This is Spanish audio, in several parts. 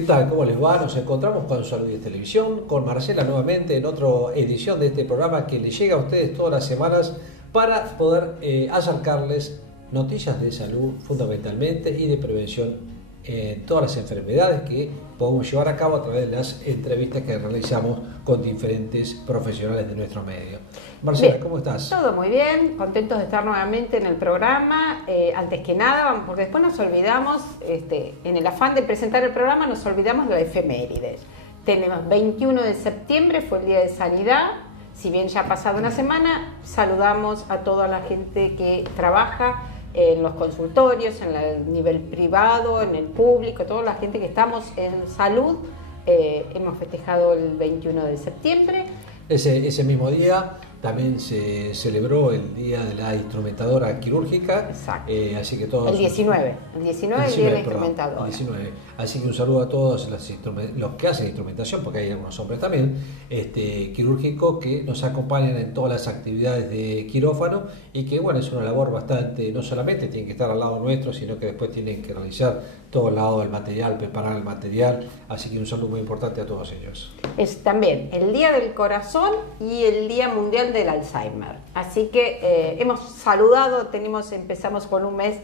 ¿Qué tal? ¿Cómo les va? Nos encontramos con Salud y Televisión, con Marcela nuevamente en otra edición de este programa que le llega a ustedes todas las semanas para poder acercarles noticias de salud fundamentalmente y de prevención en todas las enfermedades que podemos llevar a cabo a través de las entrevistas que realizamos con diferentes profesionales de nuestro medio. Marcela, Bien, ¿cómo estás? todo muy bien, contentos de estar nuevamente en el programa. Antes que nada, porque después nos olvidamos, en el afán de presentar el programa, nos olvidamos de la efemérides. Tenemos 21 de septiembre, fue el Día de Sanidad. Si bien ya ha pasado una semana, saludamos a toda la gente que trabaja en los consultorios, en el nivel privado, en el público, toda la gente que estamos en salud. Hemos festejado el 21 de septiembre. Ese mismo día también se celebró el Día de la Instrumentadora Quirúrgica. Exacto. Así que todos... El 19 el Día de la Instrumentadora. 19. Así que un saludo a todos los que hacen instrumentación, porque hay algunos hombres también, quirúrgico, que nos acompañan en todas las actividades de quirófano y que, bueno, es una labor bastante, no solamente tienen que estar al lado nuestro, sino que después tienen que realizar todo el lado del material, preparar el material. Así que un saludo muy importante a todos ellos. Es también el Día del Corazón y el Día Mundial del Alzheimer. Así que hemos saludado, empezamos con un mes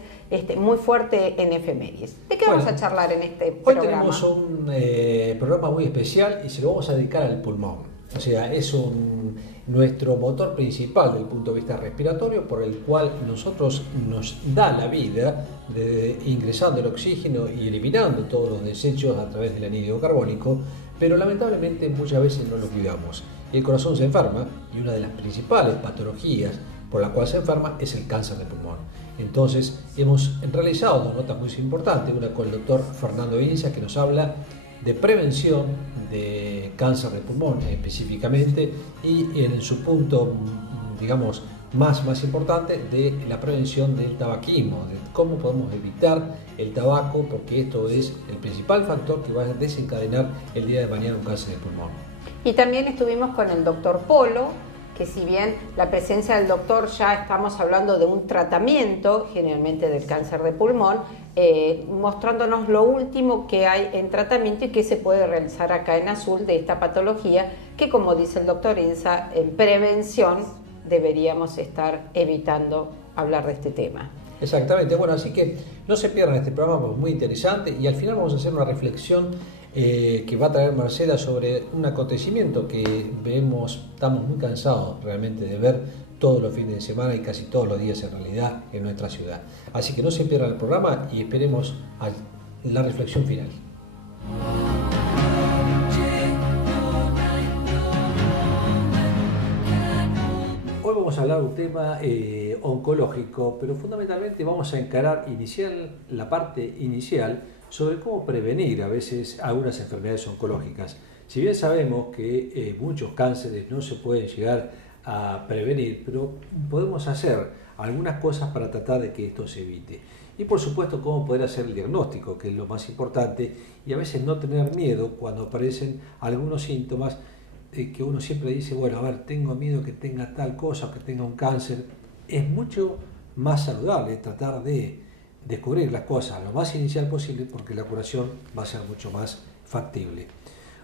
muy fuerte en efemérides. ¿De qué vamos a charlar en este programa? Hoy tenemos un programa muy especial y se lo vamos a dedicar al pulmón. O sea, es nuestro motor principal desde el punto de vista respiratorio, por el cual nosotros nos da la vida, ingresando el oxígeno y eliminando todos los desechos a través del anhídrido carbónico, pero lamentablemente muchas veces no lo cuidamos. El corazón se enferma y una de las principales patologías por la cual se enferma es el cáncer de pulmón. Entonces hemos realizado dos notas muy importantes, una con el doctor Fernando Inza, que nos habla de prevención de cáncer de pulmón específicamente, y en su punto, digamos, más importante, de la prevención del tabaquismo, de cómo podemos evitar el tabaco, porque esto es el principal factor que va a desencadenar el día de mañana un cáncer de pulmón. Y también estuvimos con el doctor Polo, que si bien la presencia del doctor ya estamos hablando de un tratamiento, generalmente del cáncer de pulmón, mostrándonos lo último que hay en tratamiento y que se puede realizar acá en Azul de esta patología, que como dice el doctor Inza, en prevención deberíamos estar evitando hablar de este tema. Exactamente, bueno, así que no se pierdan este programa porque es muy interesante y al final vamos a hacer una reflexión que va a traer Marcela sobre un acontecimiento que estamos muy cansados realmente de ver todos los fines de semana y casi todos los días en realidad en nuestra ciudad. Así que no se pierdan el programa y esperemos a la reflexión final. Hoy vamos a hablar de un tema oncológico, pero fundamentalmente vamos a encarar la parte inicial sobre cómo prevenir a veces algunas enfermedades oncológicas. Si bien sabemos que muchos cánceres no se pueden llegar a prevenir, pero podemos hacer algunas cosas para tratar de que esto se evite. Y por supuesto cómo poder hacer el diagnóstico, que es lo más importante, y a veces no tener miedo cuando aparecen algunos síntomas que uno siempre dice, bueno, a ver, tengo miedo que tenga tal cosa, que tenga un cáncer. Es mucho más saludable tratar de descubrir las cosas lo más inicial posible, porque la curación va a ser mucho más factible.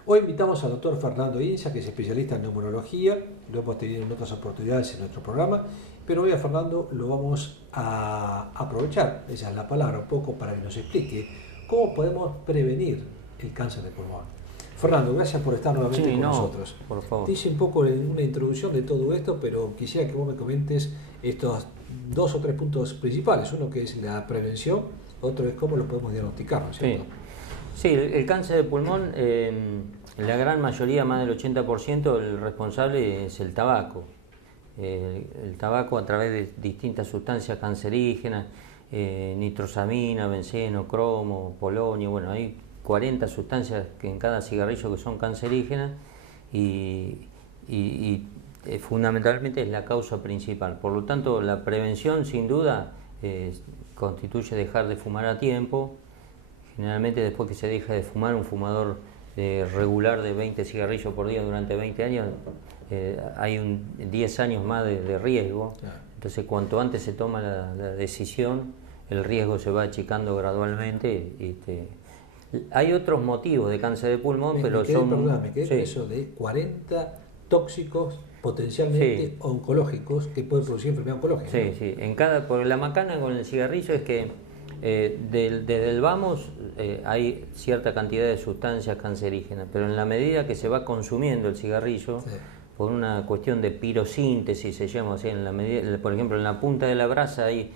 Hoy invitamos al doctor Fernando Inza, que es especialista en neumología, lo hemos tenido en otras oportunidades en nuestro programa, pero hoy a Fernando lo vamos a aprovechar, esa es la palabra, un poco para que nos explique cómo podemos prevenir el cáncer de pulmón. Fernando, gracias por estar nuevamente con nosotros. Por favor. Te hice un poco una introducción de todo esto, pero quisiera que vos me comentes estos 2 o 3 puntos principales. Uno que es la prevención, otro es cómo lo podemos diagnosticar, ¿no es cierto? Sí, el cáncer de pulmón, la gran mayoría, más del 80%, el responsable es el tabaco. El tabaco a través de distintas sustancias cancerígenas, nitrosamina, benceno, cromo, polonio, bueno, hay 40 sustancias que en cada cigarrillo que son cancerígenas y fundamentalmente es la causa principal. Por lo tanto, la prevención sin duda constituye dejar de fumar a tiempo. Generalmente después que se deja de fumar, un fumador regular de 20 cigarrillos por día durante 20 años, hay 10 años más de riesgo. Entonces cuanto antes se toma la decisión, el riesgo se va achicando gradualmente. Hay otros motivos de cáncer de pulmón, pero me quedé, son... perdón, me quedé con Sí. eso de 40 tóxicos potencialmente Sí. oncológicos que pueden producir enfermedad oncológica. Sí, ¿no? sí. Porque la macana con el cigarrillo es que desde el vamos hay cierta cantidad de sustancias cancerígenas, pero en la medida que se va consumiendo el cigarrillo, Sí. por una cuestión de pirosíntesis, se llama así, en la medida, por ejemplo, en la punta de la brasa hay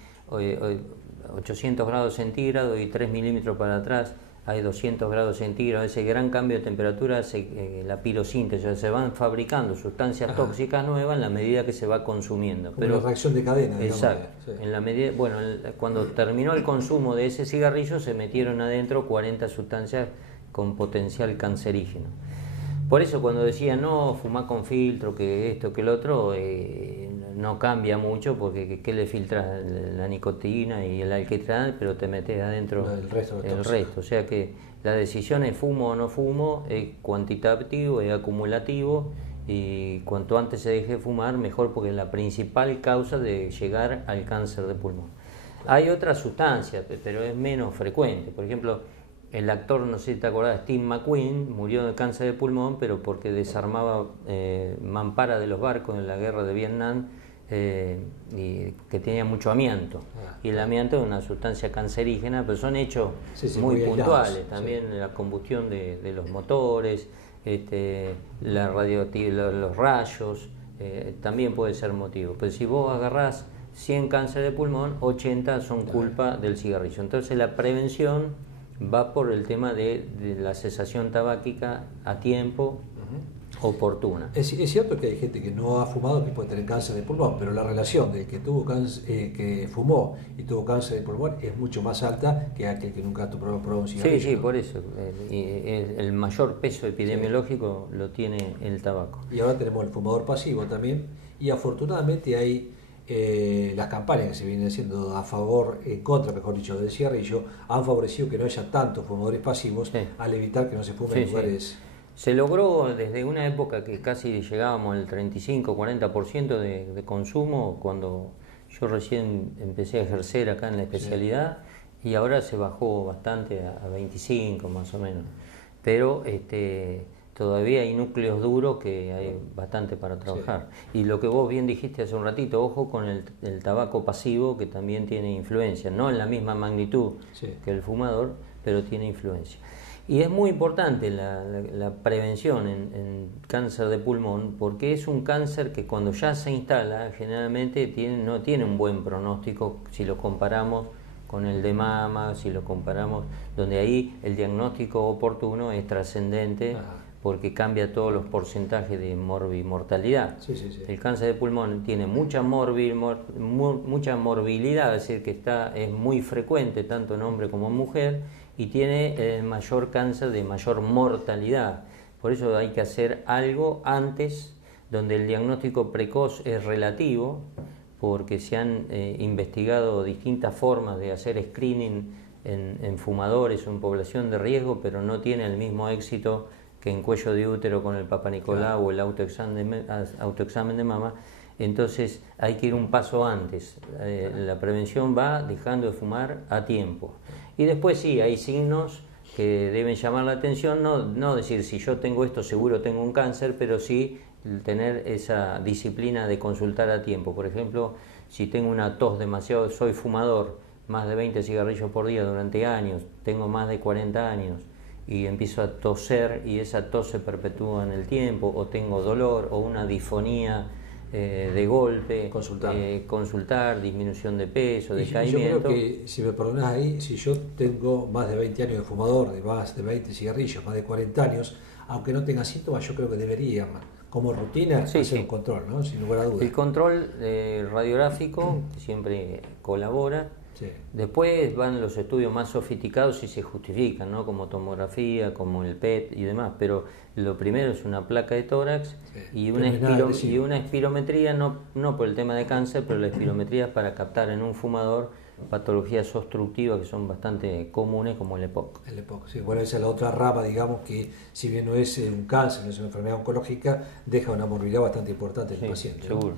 800 grados centígrados y 3 milímetros para atrás hay 200 grados centígrados. Ese gran cambio de temperatura hace la pirosíntesis, o sea, se van fabricando sustancias tóxicas nuevas en la medida que se va consumiendo. Como una reacción de cadena, digamos. Exacto. Sí. En la medida, bueno, cuando terminó el consumo de ese cigarrillo se metieron adentro 40 sustancias con potencial cancerígeno. Por eso cuando decía no, fumar con filtro, que esto, que el otro, no cambia mucho, porque ¿qué le filtras? La nicotina y el alquitrán, pero te metes adentro El resto de el tóxicos. resto. O sea que la decisión es fumo o no fumo, es cuantitativo, es acumulativo, y cuanto antes se deje de fumar, mejor, porque es la principal causa de llegar al cáncer de pulmón. Hay otras sustancias, pero es menos frecuente. Por ejemplo, el actor, no sé si te acordás, Steve McQueen, murió de cáncer de pulmón, pero porque desarmaba mampara de los barcos en la guerra de Vietnam, y que tenía mucho amianto. Y el amianto es una sustancia cancerígena, pero son hechos muy puntuales. aislados, También la combustión de los motores, la radioactividad, los rayos, también puede ser motivo. Pero si vos agarrás 100 cáncer de pulmón, 80 son culpa del cigarrillo. Entonces la prevención va por el tema de la cesación tabáquica a tiempo, oportuna. Es cierto que hay gente que no ha fumado que puede tener cáncer de pulmón, pero la relación del que tuvo que fumó y tuvo cáncer de pulmón es mucho más alta que aquel que nunca probó un cigarrillo. Sí, ¿no? por eso. El mayor peso epidemiológico lo tiene el tabaco. Y ahora tenemos el fumador pasivo también, y afortunadamente hay las campañas que se vienen haciendo a favor, en contra, mejor dicho, del cigarrillo, han favorecido que no haya tantos fumadores pasivos, Sí. al evitar que no se fume Sí, en lugares... sí. Se logró desde una época que casi llegábamos al 35-40% de consumo, cuando yo recién empecé a ejercer acá en la especialidad, y ahora se bajó bastante a 25 más o menos. Pero todavía hay núcleos duros que hay bastante para trabajar. Y lo que vos bien dijiste hace un ratito, ojo con el tabaco pasivo, que también tiene influencia, no en la misma magnitud que el fumador, pero tiene influencia. Y es muy importante la prevención en cáncer de pulmón, porque es un cáncer que cuando ya se instala generalmente no tiene un buen pronóstico si lo comparamos con el de mama, si lo comparamos, donde ahí el diagnóstico oportuno es trascendente, porque cambia todos los porcentajes de mortalidad. Sí, sí, sí. El cáncer de pulmón tiene mucha morbilidad, es decir, que es muy frecuente tanto en hombre como en mujer, y tiene el mayor cáncer de mayor mortalidad. Por eso hay que hacer algo antes, donde el diagnóstico precoz es relativo, porque se han investigado distintas formas de hacer screening en fumadores o en población de riesgo, pero no tiene el mismo éxito que en cuello de útero con el Papa Nicolau o el autoexamen de mama. Entonces hay que ir un paso antes. La prevención va dejando de fumar a tiempo. Y después sí, hay signos que deben llamar la atención, no decir si yo tengo esto seguro tengo un cáncer, pero sí tener esa disciplina de consultar a tiempo. Por ejemplo, si tengo una tos demasiado, soy fumador, más de 20 cigarrillos por día durante años, tengo más de 40 años, y empiezo a toser y esa tos se perpetúa en el tiempo, o tengo dolor o una disfonía de golpe, consultar, disminución de peso, decaimiento. Yo creo que, si me perdonás ahí, si yo tengo más de 20 años de fumador, de más de 20 cigarrillos, más de 40 años, aunque no tenga síntomas, yo creo que debería, como rutina, hacer un control, ¿no? Sin lugar a dudas. El control radiográfico siempre colabora. Sí. Después van los estudios más sofisticados y se justifican, ¿no? Como tomografía, como el PET y demás, pero lo primero es una placa de tórax y una espirometría, no por el tema de cáncer, pero la espirometría es para captar en un fumador patologías obstructivas que son bastante comunes, como el EPOC. El EPOC, sí. Bueno, esa es la otra rama, digamos, que si bien no es un cáncer, no es una enfermedad oncológica, deja una morbilidad bastante importante en el paciente. Seguro.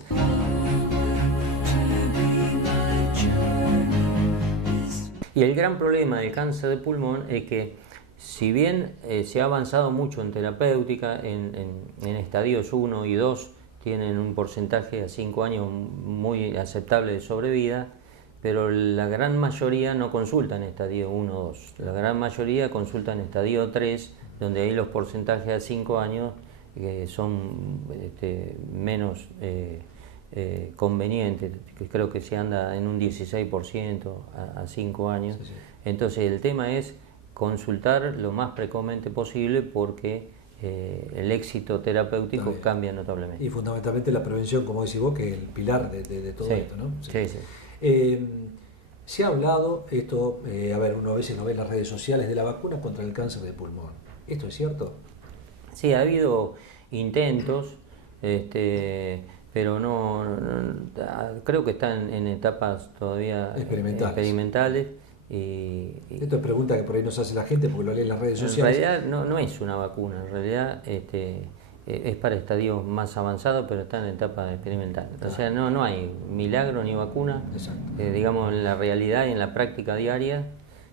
Y el gran problema del cáncer de pulmón es que Si bien se ha avanzado mucho en terapéutica, en estadios 1 y 2 tienen un porcentaje a 5 años muy aceptable de sobrevida, pero la gran mayoría no consulta en estadio 1 o 2. La gran mayoría consulta en estadio 3, donde ahí los porcentajes a 5 años son menos convenientes, que creo que se anda en un 16% a 5 años. Sí, sí. Entonces el tema es consultar lo más precozmente posible porque el éxito terapéutico cambia notablemente. Y fundamentalmente la prevención, como decís vos, que es el pilar de todo esto, ¿no? Sí, sí. Se ha hablado, esto, uno a veces lo ve en las redes sociales, de la vacuna contra el cáncer de pulmón. ¿Esto es cierto? Sí, ha habido intentos, pero no creo que están en etapas todavía experimentales. Esto es pregunta que por ahí nos hace la gente porque lo lee en las redes sociales. En realidad no es una vacuna, en realidad es para estadios más avanzados, pero está en etapa experimental. O sea, no hay milagro ni vacuna, digamos, en la realidad y en la práctica diaria,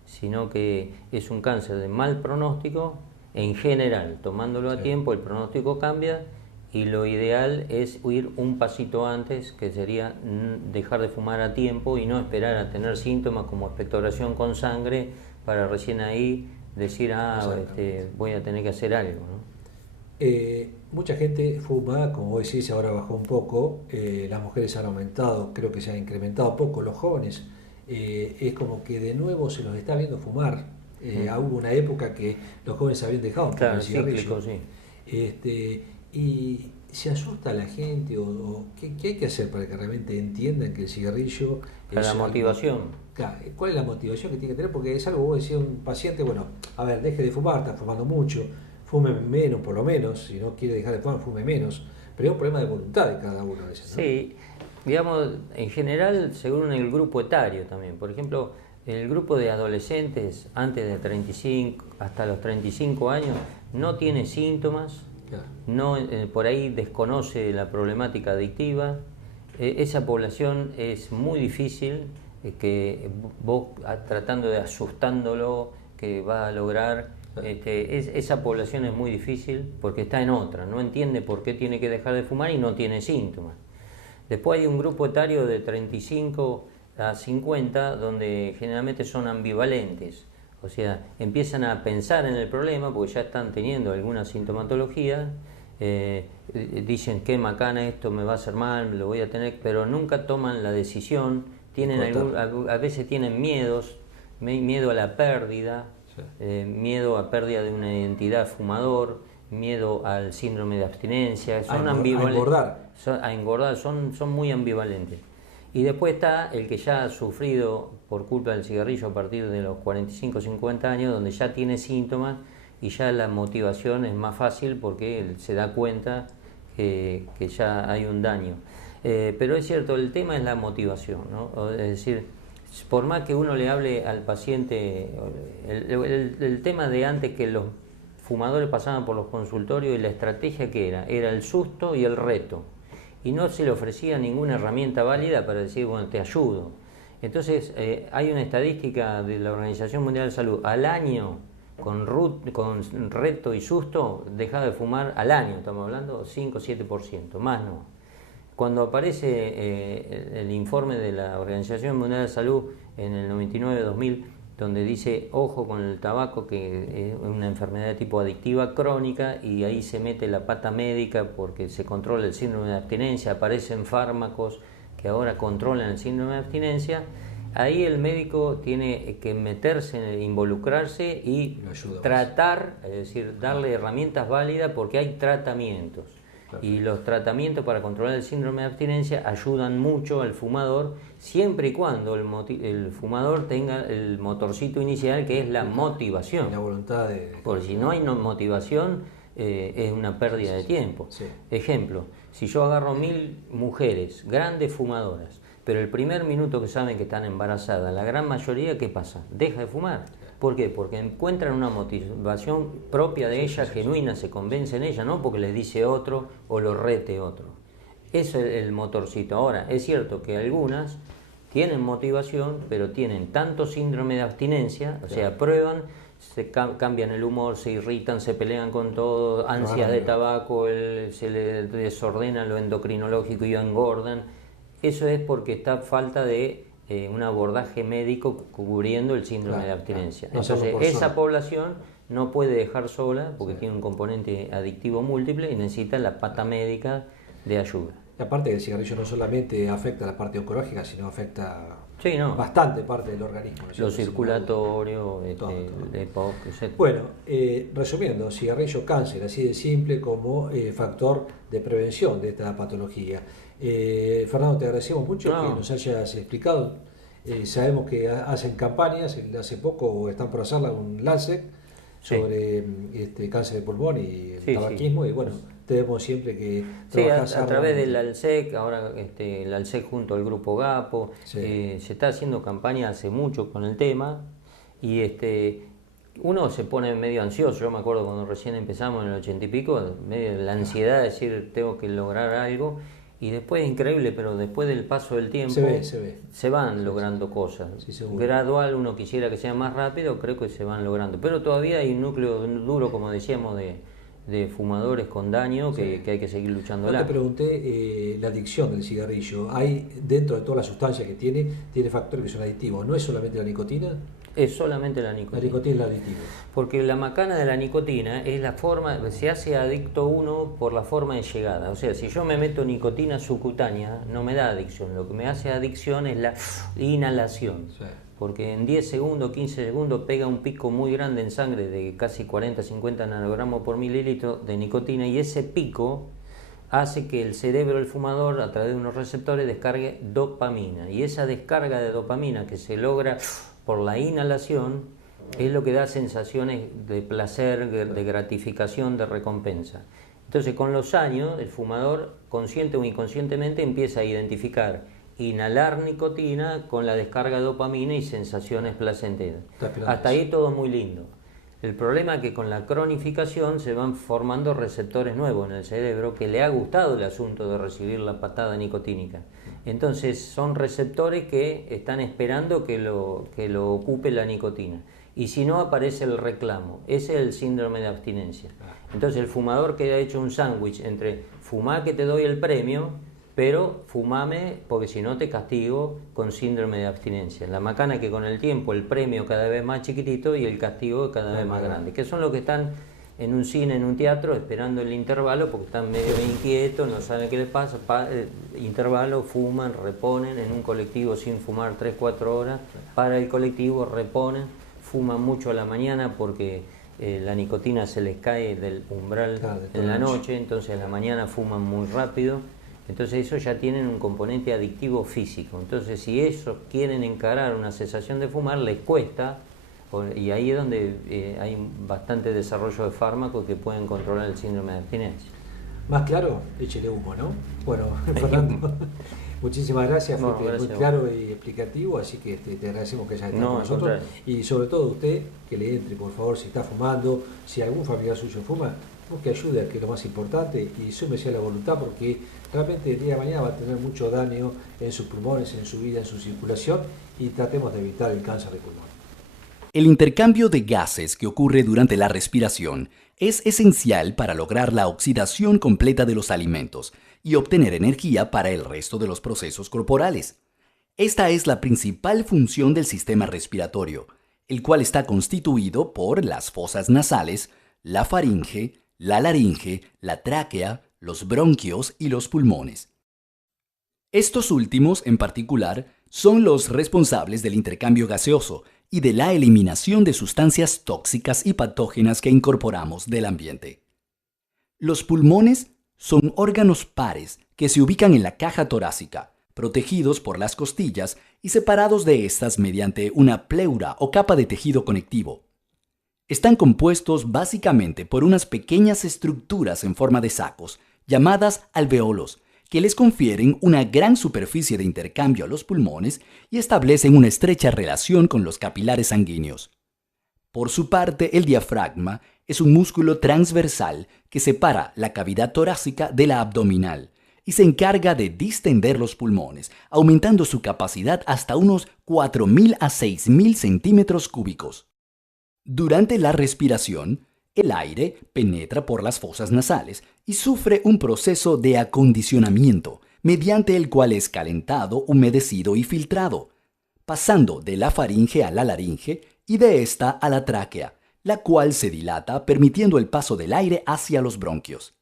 sino que es un cáncer de mal pronóstico. En general, tomándolo a tiempo, el pronóstico cambia y lo ideal es ir un pasito antes, que sería dejar de fumar a tiempo y no esperar a tener síntomas como expectoración con sangre para recién ahí decir, voy a tener que hacer algo, ¿no? Mucha gente fuma, como vos decís, ahora bajó un poco, las mujeres han aumentado, creo que se ha incrementado poco, los jóvenes, es como que de nuevo se los está viendo fumar. Hubo una época que los jóvenes habían dejado el cigarrillo. Sí. Y se asusta a la gente ¿qué hay que hacer para que realmente entiendan que el cigarrillo es la motivación. Claro, ¿cuál es la motivación que tiene que tener? Porque es algo, vos decías, un paciente, deje de fumar, está fumando mucho, fume menos por lo menos, si no quiere dejar de fumar, fume menos, pero es un problema de voluntad de cada uno a veces, ¿no? Sí, digamos, en general, según el grupo etario también. Por ejemplo, el grupo de adolescentes antes de 35 hasta los 35 años no tiene síntomas, no, por ahí desconoce la problemática adictiva. Esa población es muy difícil que vos tratando de asustándolo que va a lograr. Esa población es muy difícil porque está en otra, no entiende por qué tiene que dejar de fumar y no tiene síntomas. Después hay un grupo etario de 35 a 50 donde generalmente son ambivalentes, o sea, empiezan a pensar en el problema porque ya están teniendo alguna sintomatología, dicen qué macana esto me va a hacer mal, me lo voy a tener, pero nunca toman la decisión, a veces tienen miedo a la pérdida, miedo a pérdida de una identidad fumador, miedo al síndrome de abstinencia, son ambivalentes, a engordar, son muy ambivalentes. Y después está el que ya ha sufrido por culpa del cigarrillo a partir de los 45 o 50 años, donde ya tiene síntomas y ya la motivación es más fácil porque él se da cuenta que ya hay un daño. Pero es cierto, el tema es la motivación, ¿no? Es decir, por más que uno le hable al paciente, el tema de antes que los fumadores pasaban por los consultorios y la estrategia que era el susto y el reto. Y no se le ofrecía ninguna herramienta válida para decir, bueno, te ayudo. Entonces, hay una estadística de la Organización Mundial de Salud, al año, con reto y susto, deja de fumar al año, estamos hablando, 5 o 7%, más no. Cuando aparece el informe de la Organización Mundial de Salud en el 99-2000, donde dice, ojo con el tabaco, que es una enfermedad de tipo adictiva crónica, y ahí se mete la pata médica porque se controla el síndrome de abstinencia, aparecen fármacos que ahora controlan el síndrome de abstinencia, ahí el médico tiene que meterse, involucrarse y tratar, es decir, darle herramientas válidas porque hay tratamientos. Y los tratamientos para controlar el síndrome de abstinencia ayudan mucho al fumador, siempre y cuando el fumador tenga el motorcito inicial, que es la motivación. La voluntad Porque si no hay motivación, es una pérdida de tiempo. Sí. Ejemplo, si yo agarro 1000 mujeres, grandes fumadoras, pero el primer minuto que saben que están embarazadas, la gran mayoría, ¿qué pasa? Deja de fumar. ¿Por qué? Porque encuentran una motivación propia de ellas, genuina, se convence en ella, no porque les dice otro o lo rete otro. Ese es el motorcito. Ahora, es cierto que algunas tienen motivación, pero tienen tanto síndrome de abstinencia, o sea, prueban cambian el humor, se irritan, se pelean con todo, ansias de tabaco, se le desordena lo endocrinológico y engordan. Eso es porque está falta de un abordaje médico cubriendo el síndrome de abstinencia. No Entonces, esa sola. población no puede dejar sola porque tiene un componente adictivo múltiple y necesita la pata médica de ayuda. Y aparte que el cigarrillo no solamente afecta la parte oncológica, sino afecta bastante parte del organismo, ¿no? Lo circulatorio, todo. el EPOC, etc. Bueno, resumiendo, cigarrillo, cáncer, así de simple como factor de prevención de esta patología. Fernando, te agradecemos mucho que nos hayas explicado. Sabemos que hacen campañas, hace poco están por hacerla un Lancet sobre cáncer de pulmón y el tabaquismo, y bueno, tenemos siempre que trabajar a través del ALSEC, ahora el ALSEC junto al grupo GAPO, se está haciendo campaña hace mucho con el tema, y uno se pone medio ansioso. Yo me acuerdo cuando recién empezamos en el 80 y pico, medio la ansiedad de decir tengo que lograr algo, y después es increíble, pero después del paso del tiempo se van logrando cosas. Gradual, uno quisiera que sea más rápido, creo que se van logrando, pero todavía hay un núcleo duro, como decíamos, de fumadores con daño que hay que seguir luchando. Te pregunté la adicción del cigarrillo. Hay, dentro de todas las sustancias que tiene factores que son adictivos. ¿No es solamente la nicotina? Es solamente la nicotina. La nicotina es la aditiva. Porque la macana de la nicotina es la forma, se hace adicto uno por la forma de llegada. O sea, si yo me meto nicotina subcutánea, no me da adicción. Lo que me hace adicción es la inhalación. Sí. Porque en 10 segundos, 15 segundos pega un pico muy grande en sangre de casi 40-50 nanogramos por mililitro de nicotina, y ese pico hace que el cerebro del fumador, a través de unos receptores, descargue dopamina. Y esa descarga de dopamina que se logra por la inhalación es lo que da sensaciones de placer, de gratificación, de recompensa. Entonces, con los años, el fumador, consciente o inconscientemente, empieza a identificar inhalar nicotina con la descarga de dopamina y sensaciones placenteras. Hasta ahí todo muy lindo. El problema es que con la cronificación se van formando receptores nuevos en el cerebro, que le ha gustado el asunto de recibir la patada nicotínica. Entonces son receptores que están esperando que lo ocupe la nicotina. Y si no, aparece el reclamo. Ese es el síndrome de abstinencia. Entonces el fumador queda hecho un sándwich entre fumá que te doy el premio, pero fumame porque si no te castigo, con síndrome de abstinencia. La macana que con el tiempo el premio cada vez más chiquitito y el castigo cada vez más grande, que son los que están en un cine, en un teatro, esperando el intervalo porque están medio inquietos, no saben qué les pasa, intervalo, fuman, reponen, en un colectivo sin fumar 3-4 horas, para el colectivo, reponen, fuman mucho a la mañana porque la nicotina se les cae del umbral en la noche, entonces a la mañana fuman muy rápido. Entonces eso ya tienen un componente adictivo físico. Entonces si ellos quieren encarar una cesación de fumar, les cuesta, y ahí es donde hay bastante desarrollo de fármacos que pueden controlar el síndrome de abstinencia. Más claro, échele humo, ¿no? Bueno, Fernando, muchísimas gracias, fue muy claro y explicativo, así que te agradecemos que hayas estado con nosotros. Y sobre todo usted, que le entre, por favor, si está fumando, si algún familiar suyo fuma, busque ayuda, que es lo más importante, y súmese a la voluntad, porque realmente el día de mañana va a tener mucho daño en sus pulmones, en su vida, en su circulación, y tratemos de evitar el cáncer de pulmón. El intercambio de gases que ocurre durante la respiración es esencial para lograr la oxidación completa de los alimentos y obtener energía para el resto de los procesos corporales. Esta es la principal función del sistema respiratorio, el cual está constituido por las fosas nasales, la faringe, la laringe, la tráquea, los bronquios y los pulmones. Estos últimos, en particular, son los responsables del intercambio gaseoso y de la eliminación de sustancias tóxicas y patógenas que incorporamos del ambiente. Los pulmones son órganos pares que se ubican en la caja torácica, protegidos por las costillas y separados de estas mediante una pleura o capa de tejido conectivo. Están compuestos básicamente por unas pequeñas estructuras en forma de sacos, llamadas alveolos, que les confieren una gran superficie de intercambio a los pulmones y establecen una estrecha relación con los capilares sanguíneos. Por su parte, el diafragma es un músculo transversal que separa la cavidad torácica de la abdominal y se encarga de distender los pulmones, aumentando su capacidad hasta unos 4.000 a 6.000 centímetros cúbicos. Durante la respiración, el aire penetra por las fosas nasales y sufre un proceso de acondicionamiento, mediante el cual es calentado, humedecido y filtrado, pasando de la faringe a la laringe y de esta a la tráquea, la cual se dilata permitiendo el paso del aire hacia los bronquios.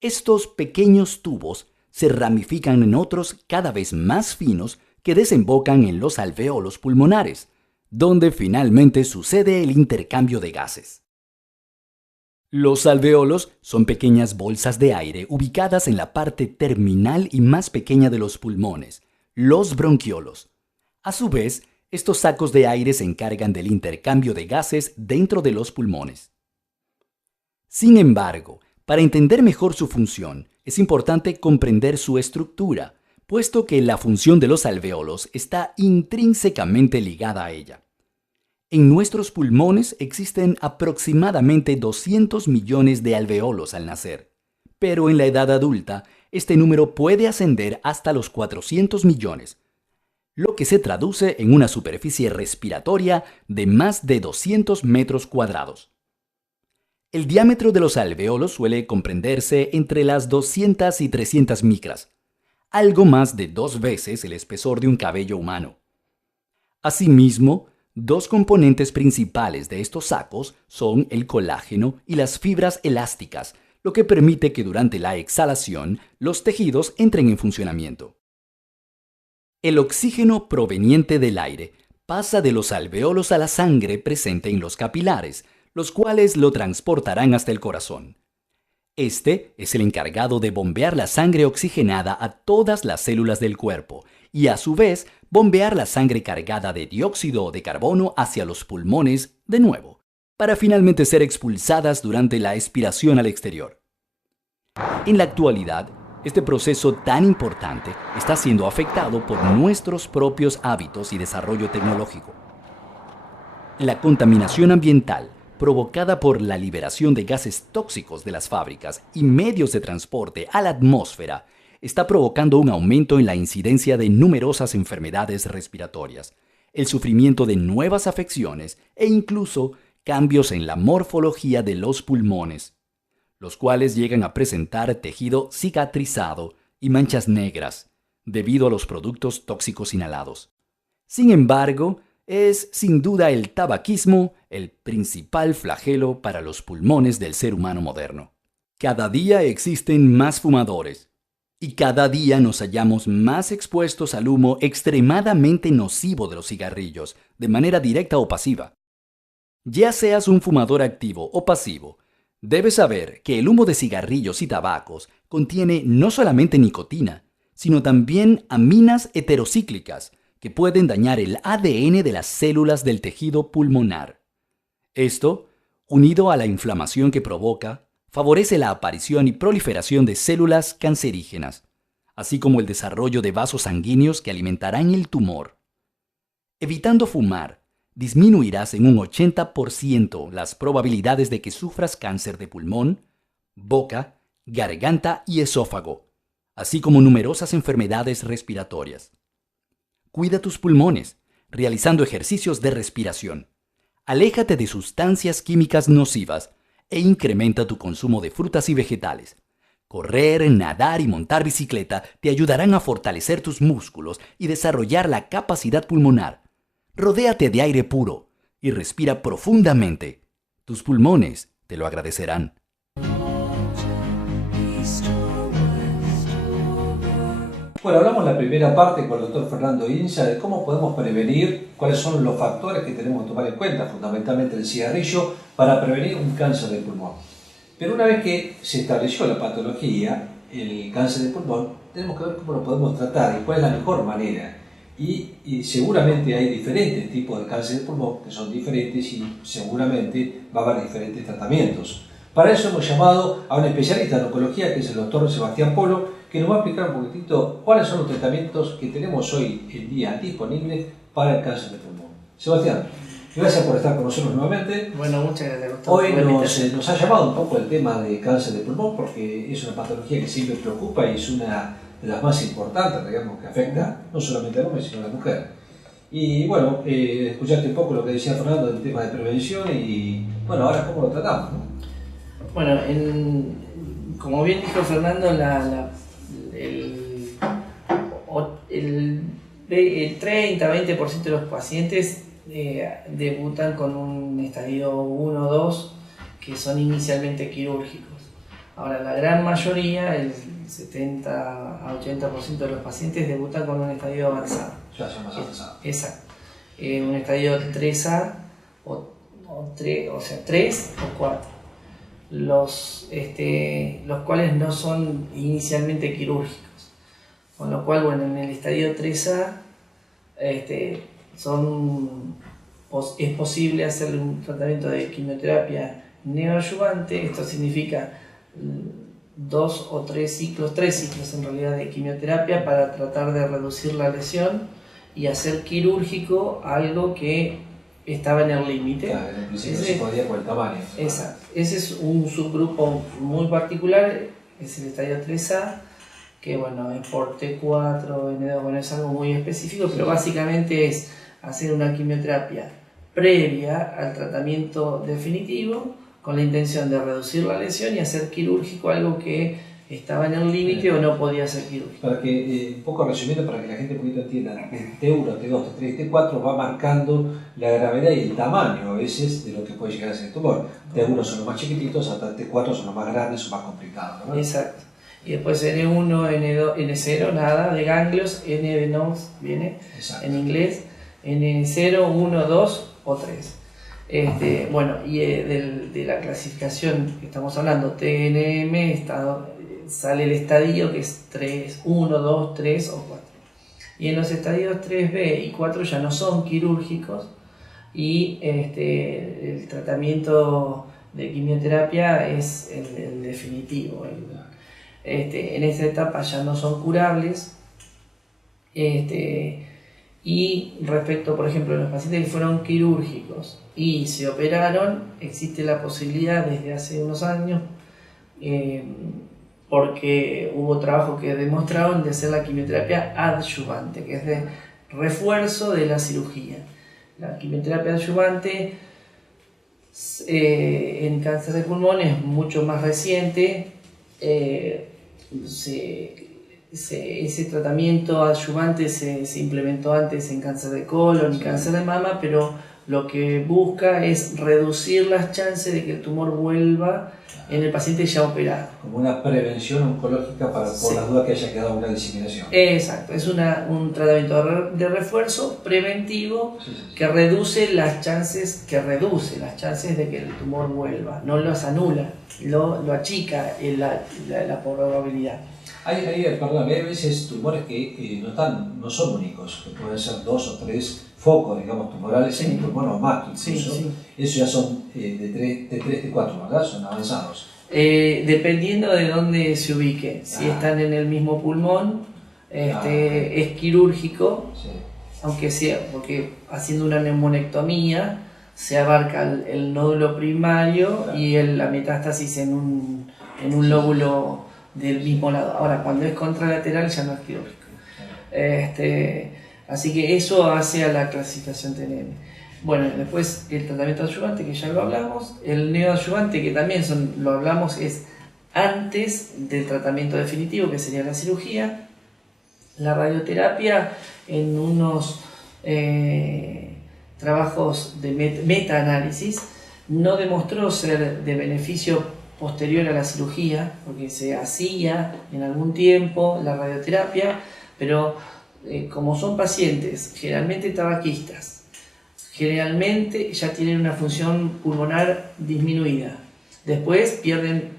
Estos pequeños tubos se ramifican en otros cada vez más finos que desembocan en los alvéolos pulmonares, donde finalmente sucede el intercambio de gases. Los alvéolos son pequeñas bolsas de aire ubicadas en la parte terminal y más pequeña de los pulmones, los bronquiolos. A su vez, estos sacos de aire se encargan del intercambio de gases dentro de los pulmones. Sin embargo, para entender mejor su función, es importante comprender su estructura, puesto que la función de los alvéolos está intrínsecamente ligada a ella. En nuestros pulmones existen aproximadamente 200 millones de alvéolos al nacer, pero en la edad adulta este número puede ascender hasta los 400 millones, lo que se traduce en una superficie respiratoria de más de 200 metros cuadrados. El diámetro de los alvéolos suele comprenderse entre las 200 y 300 micras, algo más de 2 veces el espesor de un cabello humano. Asimismo, dos componentes principales de estos sacos son el colágeno y las fibras elásticas, lo que permite que durante la exhalación los tejidos entren en funcionamiento. El oxígeno proveniente del aire pasa de los alvéolos a la sangre presente en los capilares, los cuales lo transportarán hasta el corazón. Este es el encargado de bombear la sangre oxigenada a todas las células del cuerpo y a su vez bombear la sangre cargada de dióxido de carbono hacia los pulmones de nuevo, para finalmente ser expulsadas durante la expiración al exterior. En la actualidad, este proceso tan importante está siendo afectado por nuestros propios hábitos y desarrollo tecnológico. La contaminación ambiental provocada por la liberación de gases tóxicos de las fábricas y medios de transporte a la atmósfera está provocando un aumento en la incidencia de numerosas enfermedades respiratorias, el sufrimiento de nuevas afecciones e incluso cambios en la morfología de los pulmones, los cuales llegan a presentar tejido cicatrizado y manchas negras debido a los productos tóxicos inhalados. Sin embargo, es sin duda el tabaquismo el principal flagelo para los pulmones del ser humano moderno. Cada día existen más fumadores y cada día nos hallamos más expuestos al humo extremadamente nocivo de los cigarrillos, de manera directa o pasiva. Ya seas un fumador activo o pasivo, debes saber que el humo de cigarrillos y tabacos contiene no solamente nicotina, sino también aminas heterocíclicas, que pueden dañar el ADN de las células del tejido pulmonar. Esto, unido a la inflamación que provoca, favorece la aparición y proliferación de células cancerígenas, así como el desarrollo de vasos sanguíneos que alimentarán el tumor. Evitando fumar, disminuirás en un 80% las probabilidades de que sufras cáncer de pulmón, boca, garganta y esófago, así como numerosas enfermedades respiratorias. Cuida tus pulmones, realizando ejercicios de respiración. Aléjate de sustancias químicas nocivas e incrementa tu consumo de frutas y vegetales. Correr, nadar y montar bicicleta te ayudarán a fortalecer tus músculos y desarrollar la capacidad pulmonar. Rodéate de aire puro y respira profundamente. Tus pulmones te lo agradecerán. Bueno, hablamos la primera parte con el doctor Fernando Inza de cómo podemos prevenir, cuáles son los factores que tenemos que tomar en cuenta, fundamentalmente el cigarrillo, para prevenir un cáncer de pulmón. Pero una vez que se estableció la patología, el cáncer de pulmón, tenemos que ver cómo lo podemos tratar y cuál es la mejor manera. Y seguramente hay diferentes tipos de cáncer de pulmón que son diferentes y seguramente va a haber diferentes tratamientos. Para eso hemos llamado a un especialista en oncología, que es el doctor Sebastián Polo, que nos va a explicar un poquitito cuáles son los tratamientos que tenemos hoy en día disponibles para el cáncer de pulmón. Sebastián, gracias por estar con nosotros nuevamente. Bueno, muchas gracias, Gustavo. Hoy nos ha llamado un poco el tema de cáncer de pulmón porque es una patología que siempre preocupa y es una de las más importantes, digamos, que afecta no solamente al hombre sino a la mujer. Y bueno, escuchaste un poco lo que decía Fernando del tema de prevención y bueno, ahora cómo lo tratamos, ¿no? Bueno, como bien dijo Fernando, el 30-20% de los pacientes debutan con un estadio 1 o 2 que son inicialmente quirúrgicos. Ahora, la gran mayoría, el 70-80% de los pacientes debutan con un estadio avanzado. Ya son más avanzados. Exacto. Un estadio 3A o 3 o 4. Los cuales no son inicialmente quirúrgicos. Con lo cual, bueno, en el estadio 3A es posible hacer un tratamiento de quimioterapia neoadyuvante. Esto significa 2 o 3 ciclos en realidad de quimioterapia para tratar de reducir la lesión y hacer quirúrgico algo que estaba en el límite. Claro, en el principio se podía por el tamaño. Exacto. Ese es un subgrupo muy particular, es el estadio 3A, que bueno, es por T4, N2, bueno, es algo muy específico, pero básicamente es hacer una quimioterapia previa al tratamiento definitivo con la intención de reducir la lesión y hacer quirúrgico algo que estaba en el límite o no podía ser quirúrgico. Para que, un poco resumiendo, para que la gente un poquito entienda, T1, T2, T3, T4 va marcando la gravedad y el tamaño a veces de lo que puede llegar a ser el tumor. T1 son los más chiquititos, hasta T4 son los más grandes o más complicados, ¿no? Exacto. Y después N1, N2, N0, nada de ganglios, N de nodes viene. Exacto. En inglés, N0, 1, 2 o 3. Bueno, y de la clasificación que estamos hablando, TNM, sale el estadio que es 3, 1, 2, 3 o 4. Y en los estadios 3B y 4 ya no son quirúrgicos y el tratamiento de quimioterapia es el definitivo. En esta etapa ya no son curables. Y respecto, por ejemplo, a los pacientes que fueron quirúrgicos y se operaron, existe la posibilidad desde hace unos años, porque hubo trabajos que demostraron de hacer la quimioterapia adyuvante, que es de refuerzo de la cirugía. La quimioterapia adyuvante en cáncer de pulmón es mucho más reciente. Ese tratamiento adyuvante se implementó antes en cáncer de colon y cáncer de mama, pero lo que busca es reducir las chances de que el tumor vuelva en el paciente ya operado. Como una prevención oncológica por las dudas que haya quedado una diseminación. Exacto, es un tratamiento de refuerzo preventivo que reduce las chances de que el tumor vuelva, no las anula, lo achica la probabilidad. Hay a veces tumores que no son únicos, que pueden ser 2 o 3 focos, digamos, tumorales en el pulmón o más incluso. Eso ya son de 3, de 4, ¿verdad? Son avanzados. Dependiendo de dónde se ubique. Si están en el mismo pulmón, es quirúrgico, aunque sea, porque haciendo una neumonectomía se abarca el nódulo primario y la metástasis en un lóbulo del mismo lado. Ahora, cuando es contralateral ya no es quirúrgico. Así que eso hace a la clasificación TNM. Bueno, después el tratamiento adyuvante, que ya lo hablamos. El neoadyuvante, que también lo hablamos, es antes del tratamiento definitivo, que sería la cirugía. La radioterapia, en unos trabajos de meta-análisis, no demostró ser de beneficio posterior a la cirugía, porque se hacía en algún tiempo la radioterapia, pero como son pacientes generalmente tabaquistas, generalmente ya tienen una función pulmonar disminuida, después pierden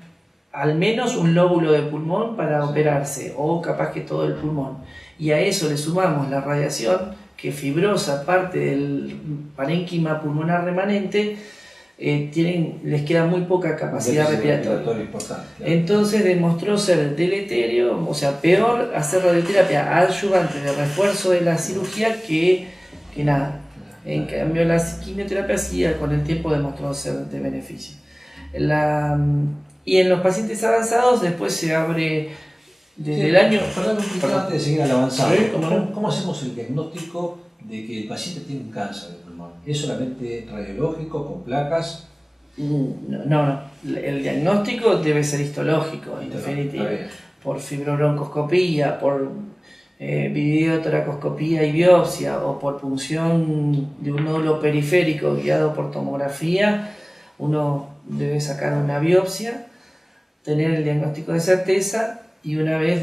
al menos un lóbulo de pulmón para operarse, o capaz que todo el pulmón, y a eso le sumamos la radiación que fibrosa parte del parénquima pulmonar remanente. Les queda muy poca capacidad respiratoria. Entonces demostró ser deleterio, o sea, peor hacer radioterapia adyuvante de refuerzo de la cirugía que nada. En cambio, la quimioterapia sí, con el tiempo demostró ser de beneficio. Y en los pacientes avanzados después se abre desde el año... Perdón, un poquito antes de seguir al avanzado. Sí, ¿cómo no? ¿Cómo hacemos el diagnóstico de que el paciente tiene un cáncer de pulmón? ¿Es solamente radiológico, con placas? No. El diagnóstico debe ser histológico, en definitiva. Por fibrobroncoscopía, por videotoracoscopía y biopsia, o por punción de un nódulo periférico guiado por tomografía, uno debe sacar una biopsia, tener el diagnóstico de certeza, y una vez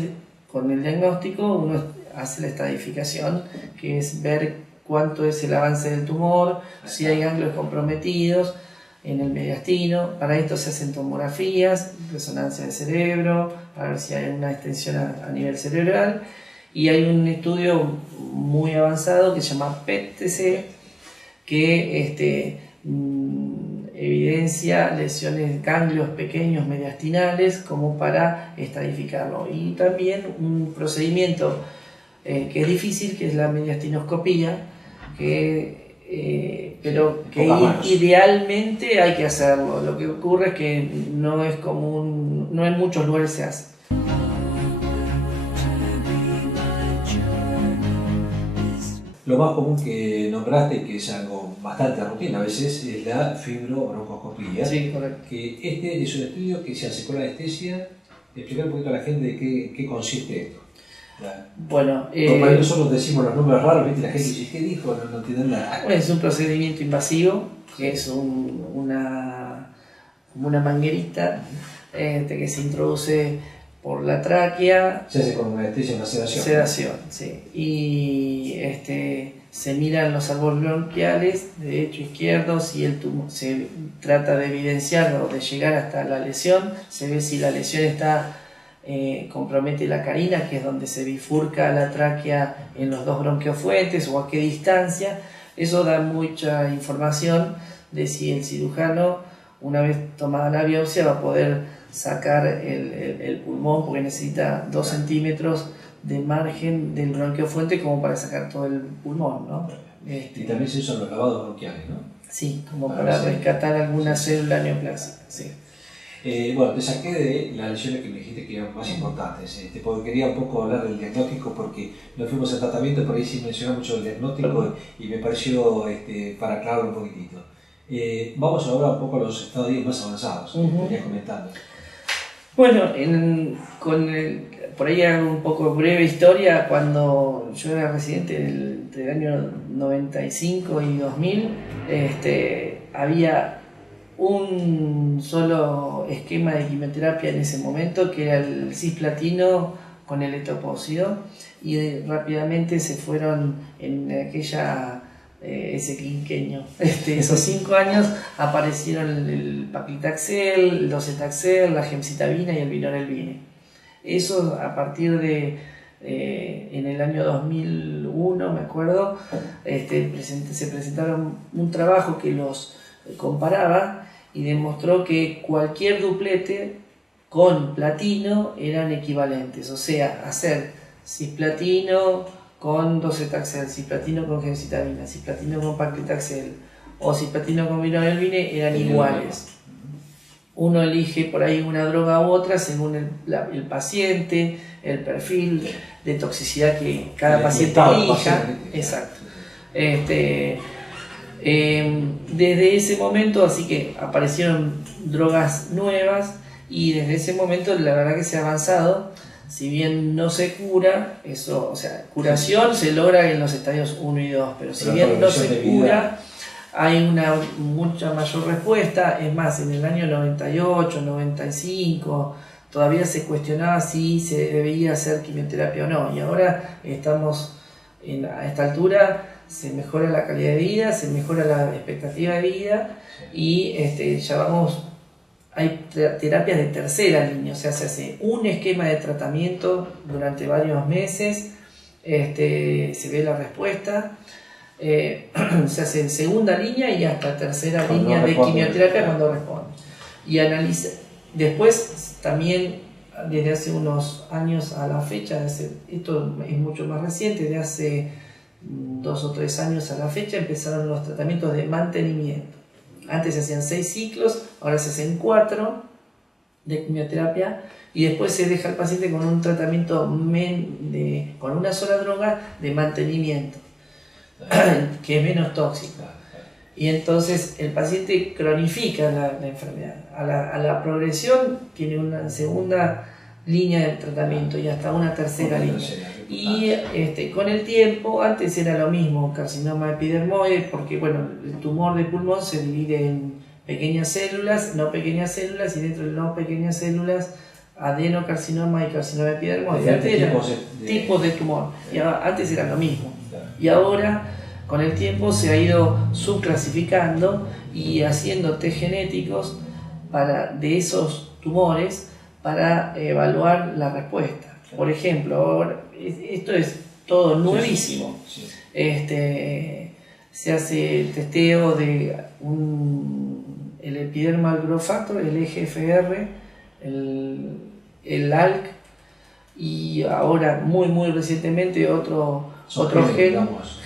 con el diagnóstico uno hace la estadificación, que es ver cuánto es el avance del tumor, si hay ganglios comprometidos en el mediastino. Para esto se hacen tomografías, resonancia del cerebro, para ver si hay una extensión a nivel cerebral, y hay un estudio muy avanzado que se llama PET-TC, que evidencia lesiones, ganglios pequeños mediastinales, como para estadificarlo. Y también un procedimiento que es difícil, que es la mediastinoscopía, pero que idealmente hay que hacerlo. Lo que ocurre es que no es común, no en muchos lugares se hace. Lo más común que nombraste, que es algo bastante rutina a veces, es la fibrobroncoscopía. Sí, correcto. Que este es un estudio que se hace con anestesia. Explicar un poquito a la gente de qué consiste esto. Bueno, como ahí nosotros decimos los números raros, ¿viste? La gente dice, ¿qué dijo? No entienden nada. Es un procedimiento invasivo, que es una manguerita que se introduce por la tráquea. Se hace con anestesia, una sedación. Sedación, sí. Y se miran los árboles bronquiales, derecho e izquierdo, si el tumor se trata de evidenciar o de llegar hasta la lesión, se ve si la lesión compromete la carina, que es donde se bifurca la tráquea en los dos bronquiofuentes, o a qué distancia. Eso da mucha información de si el cirujano, una vez tomada la biopsia, va a poder sacar el pulmón, porque necesita 2 centímetros de margen del bronquiofuente como para sacar todo el pulmón, ¿no? Y también se usan los lavados bronquiales, ¿no? Sí, como para rescatar alguna célula neoplásica, sí. Bueno, te saqué de las lesiones que me dijiste que eran más importantes, porque quería un poco hablar del diagnóstico, porque nos fuimos al tratamiento, por ahí sí mencionó mucho el diagnóstico y me pareció para aclararlo un poquitito. Vamos a hablar un poco de los estadios más avanzados, que venías comentando. Bueno, por ahí hago un poco breve historia. Cuando yo era residente entre el año 95 y 2000, había un solo esquema de quimioterapia en ese momento, que era el cisplatino con el etoposído, y rápidamente se fueron en ese quinquenio. Esos 5 años aparecieron el paclitaxel, el docetaxel, la gemcitabina y el vinorelbine. Eso a partir de en el año 2001, me acuerdo, se presentaron un trabajo que los comparaba y demostró que cualquier duplete con platino eran equivalentes, o sea, hacer cisplatino con docetaxel, cisplatino con gemcitabina, cisplatino con paclitaxel o cisplatino con vinorelbine eran iguales. Uno elige por ahí una droga u otra según el paciente, el perfil de toxicidad que cada paciente elija. Exacto. Desde ese momento, así que aparecieron drogas nuevas, y desde ese momento la verdad que se ha avanzado. Si bien no se cura, eso, o sea, curación se logra en los estadios 1 y 2, pero si bien no se cura, hay una mucha mayor respuesta. Es más, en el año 98, 95, todavía se cuestionaba si se debía hacer quimioterapia o no, y ahora estamos a esta altura. Se mejora la calidad de vida, se mejora la expectativa de vida, y hay terapias de tercera línea, o sea, se hace un esquema de tratamiento durante varios meses, se ve la respuesta, se hace en segunda línea y hasta tercera línea de quimioterapia cuando responde. Y analiza. Después también, desde hace unos años a la fecha, esto es mucho más reciente, de hace 2 o 3 años a la fecha, empezaron los tratamientos de mantenimiento. Antes se hacían 6 ciclos, ahora se hacen 4, de quimioterapia y después se deja al paciente con un tratamiento con una sola droga de mantenimiento, que es menos tóxico. Y entonces el paciente cronifica la enfermedad. A la progresión tiene una segunda línea de tratamiento y hasta una tercera línea. Y con el tiempo, antes era lo mismo, carcinoma epidermoide, porque bueno, el tumor de pulmón se divide en pequeñas células, no pequeñas células, y dentro de no pequeñas células, adenocarcinoma y carcinoma epidermoide. Antes eran tipos de tumor, y antes era lo mismo. Y ahora, con el tiempo, se ha ido subclasificando y haciendo test genéticos de esos tumores para evaluar la respuesta. Por ejemplo, ahora, esto es todo nuevísimo. Se hace testeo de el epidermal growth factor, el EGFR, el ALK, y ahora muy recientemente otros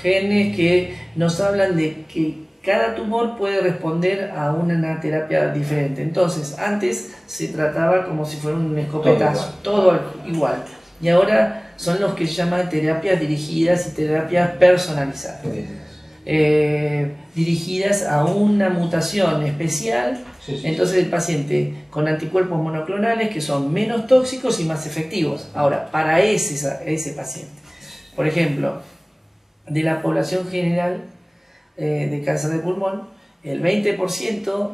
genes que nos hablan de que cada tumor puede responder a una terapia diferente. Entonces, antes se trataba como si fuera un escopetazo, todo igual. Y ahora son los que se llaman terapias dirigidas y terapias personalizadas. Dirigidas a una mutación especial. Entonces el paciente con anticuerpos monoclonales que son menos tóxicos y más efectivos. Ahora, para ese paciente, por ejemplo, de la población general de cáncer de pulmón, el 20%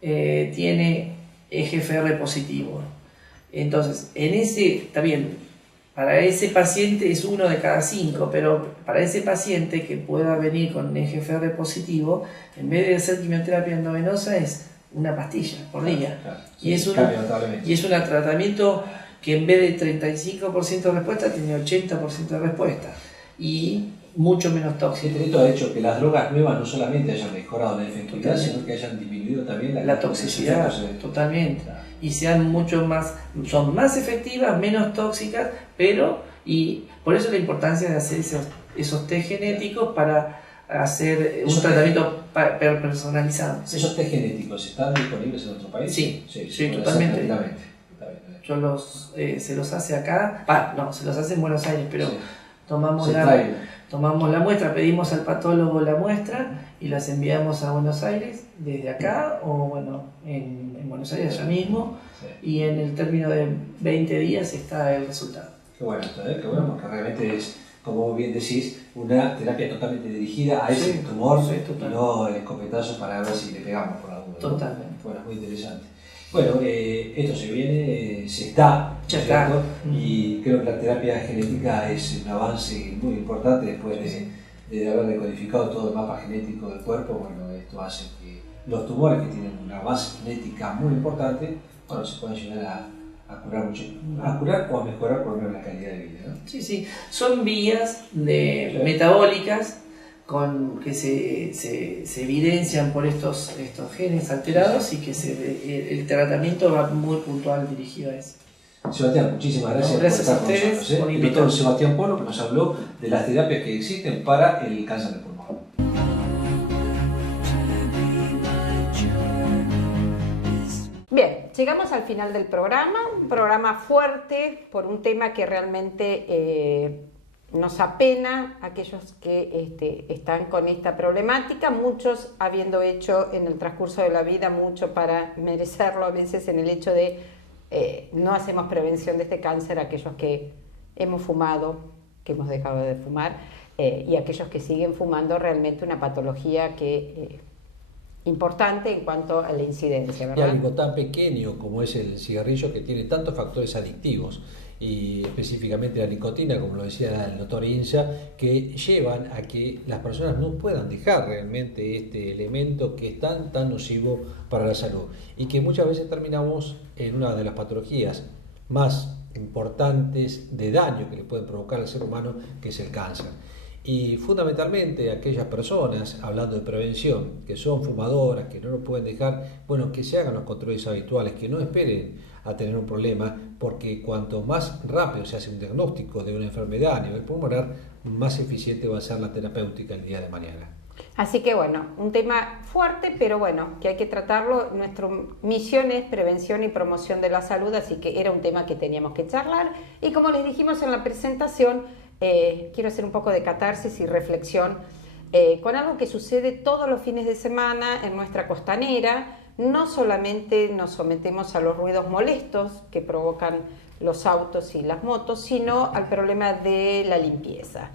tiene EGFR positivo. Entonces, está bien, para ese paciente es 1 de cada 5, pero para ese paciente que pueda venir con EGFR positivo, en vez de hacer quimioterapia endovenosa, es una pastilla por día. Y es un tratamiento que en vez de 35% de respuesta, tiene 80% de respuesta. Y mucho menos tóxico. Esto ha hecho que las drogas nuevas no solamente hayan mejorado la efectividad, sino que hayan disminuido también la toxicidad. Totalmente. Y sean son más efectivas, menos tóxicas, y por eso la importancia de hacer esos test genéticos para hacer un tratamiento personalizado. ¿Esos test genéticos están disponibles en nuestro país? Sí, totalmente. Se los hace acá, se los hace en Buenos Aires, pero tomamos la muestra, pedimos al patólogo la muestra y las enviamos a Buenos Aires desde acá, o en Buenos Aires allá mismo, y en el término de 20 días está el resultado. Qué bueno esto, qué bueno, porque realmente es, como bien decís, una terapia totalmente dirigida a ese tumor, y no el escopetazo para ver si le pegamos por algún lado. Totalmente. Bueno, muy interesante. Bueno, esto se viene, se está, y creo que la terapia genética es un avance muy importante después de haber decodificado todo el mapa genético del cuerpo. Bueno, esto hace que los tumores que tienen una base genética muy importante, se pueden llegar a curar o a mejorar por lo menos la calidad de vida, ¿no? Sí, son vías metabólicas que se evidencian por estos genes alterados, y que el tratamiento va muy puntual dirigido a eso. Sebastián, muchísimas gracias, por estar con nosotros. El doctor Sebastián Polo, que nos habló de las terapias que existen para el cáncer de pulmón. Bien, llegamos al final del programa, un programa fuerte por un tema que realmente nos apena a aquellos que están con esta problemática, muchos habiendo hecho en el transcurso de la vida mucho para merecerlo, a veces en el hecho de no hacemos prevención de este cáncer, aquellos que hemos fumado, que hemos dejado de fumar, y aquellos que siguen fumando, realmente una patología que importante en cuanto a la incidencia, ¿verdad? Y algo tan pequeño como es el cigarrillo, que tiene tantos factores adictivos, y específicamente la nicotina, como lo decía el doctor Insa, que llevan a que las personas no puedan dejar realmente este elemento que es tan nocivo para la salud, y que muchas veces terminamos en una de las patologías más importantes de daño que le pueden provocar al ser humano, que es el cáncer. Y fundamentalmente aquellas personas, hablando de prevención, que son fumadoras, que no lo pueden dejar, que se hagan los controles habituales, que no esperen a tener un problema, porque cuanto más rápido se hace un diagnóstico de una enfermedad a nivel pulmonar, más eficiente va a ser la terapéutica el día de mañana. Así que bueno, un tema fuerte, pero bueno, que hay que tratarlo. Nuestra misión es prevención y promoción de la salud, así que era un tema que teníamos que charlar. Y como les dijimos en la presentación, quiero hacer un poco de catarsis y reflexión con algo que sucede todos los fines de semana en nuestra costanera. No solamente nos sometemos a los ruidos molestos que provocan los autos y las motos, sino al problema de la limpieza.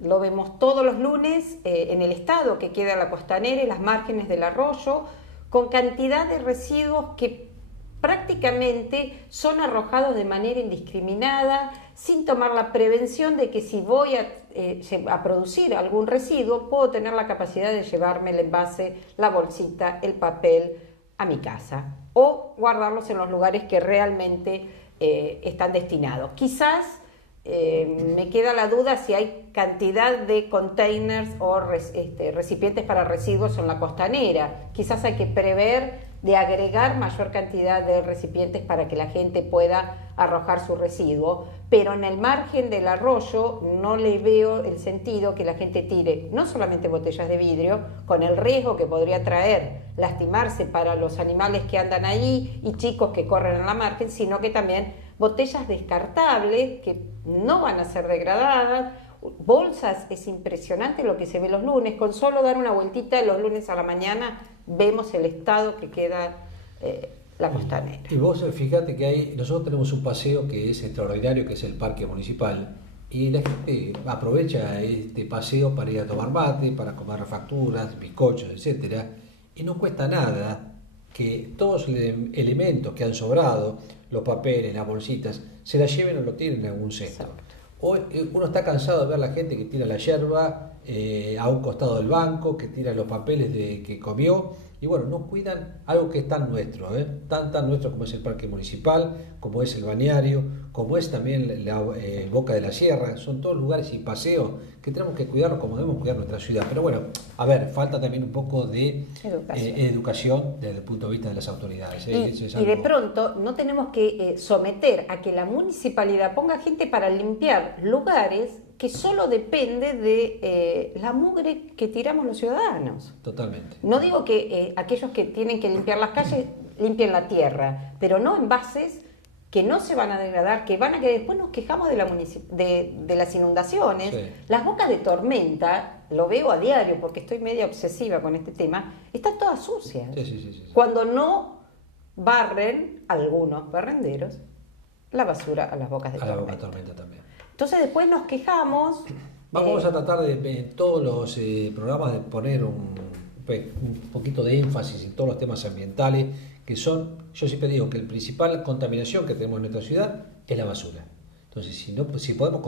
Lo vemos todos los lunes en el estado que queda la costanera y las márgenes del arroyo, con cantidad de residuos que prácticamente son arrojados de manera indiscriminada, sin tomar la prevención de que si voy a producir algún residuo, puedo tener la capacidad de llevarme el envase, la bolsita, el papel a mi casa o guardarlos en los lugares que realmente están destinados. Quizás me queda la duda si hay cantidad de containers o recipientes para residuos en la costanera. Quizás hay que prever de agregar mayor cantidad de recipientes para que la gente pueda arrojar su residuo, pero en el margen del arroyo no le veo el sentido que la gente tire no solamente botellas de vidrio, con el riesgo que podría traer lastimarse para los animales que andan ahí y chicos que corren en la margen, sino que también botellas descartables que no van a ser degradadas, bolsas. Es impresionante lo que se ve los lunes. Con solo dar una vueltita los lunes a la mañana vemos el estado que queda la costanera. Y vos fíjate que nosotros tenemos un paseo que es extraordinario, que es el Parque Municipal, y la gente aprovecha este paseo para ir a tomar mate, para comer facturas, bizcochos, etcétera, y no cuesta nada que todos los elementos que han sobrado, los papeles, las bolsitas, se las lleven o lo tiren en algún centro. Hoy uno está cansado de ver a la gente que tira la yerba a un costado del banco, que tira los papeles que comió, y bueno, no cuidan algo que es tan nuestro, tan nuestro como es el Parque Municipal, como es el balneario, como es también la Boca de la Sierra. Son todos lugares y paseos que tenemos que cuidarlos como debemos cuidar nuestra ciudad. Pero bueno, a ver, falta también un poco de educación desde el punto de vista de las autoridades. Y de pronto no tenemos que someter a que la municipalidad ponga gente para limpiar lugares que solo depende de la mugre que tiramos los ciudadanos. Totalmente. No digo que aquellos que tienen que limpiar las calles limpien la tierra, pero no envases que no se van a degradar, que después nos quejamos de las inundaciones. Sí. Las bocas de tormenta, lo veo a diario porque estoy media obsesiva con este tema, están todas sucias. Sí. Cuando no barren algunos barrenderos la basura a las bocas de tormenta. A la boca de tormenta también. Entonces después nos quejamos. Vamos a tratar en todos los programas de poner un poquito de énfasis en todos los temas ambientales, que son, yo siempre digo que la principal contaminación que tenemos en nuestra ciudad es la basura. Entonces, si podemos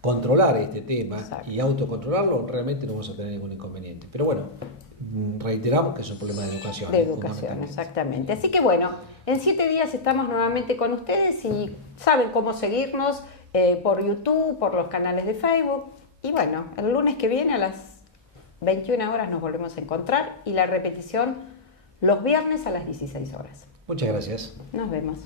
controlar este tema. Exacto. Y autocontrolarlo, realmente no vamos a tener ningún inconveniente. Pero bueno, reiteramos que es un problema de educación. De educación, exactamente. Así que bueno, en 7 días estamos nuevamente con ustedes y saben cómo seguirnos por YouTube, por los canales de Facebook. Y bueno, el lunes que viene a las 21 horas nos volvemos a encontrar y la repetición los viernes a las 16 horas. Muchas gracias. Nos vemos.